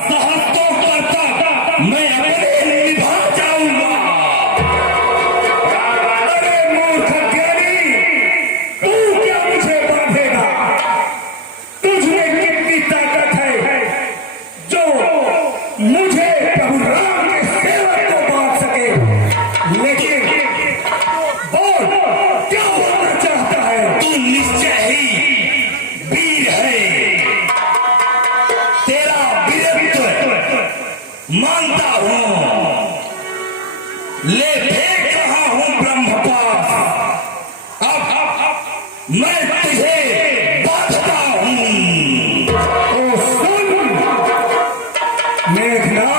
साहस तो करता मैं अपने निभा जाऊंगा। अरे मूर्ख ज्ञानी, तू क्या मुझे बांधेगा? तुझमें कितनी ताकत है जो मुझे प्रभु राम के सेवक को बांध सके? लेकिन बोल, क्या होना चाहता है? तू निश्चय ही वीर है, तेरा वीरत्व मानता हूं, ले फेंक रहा हूं ब्रह्म पास। अब मैं तुझे बांधता हूं। ओ सुन मेघनाथ,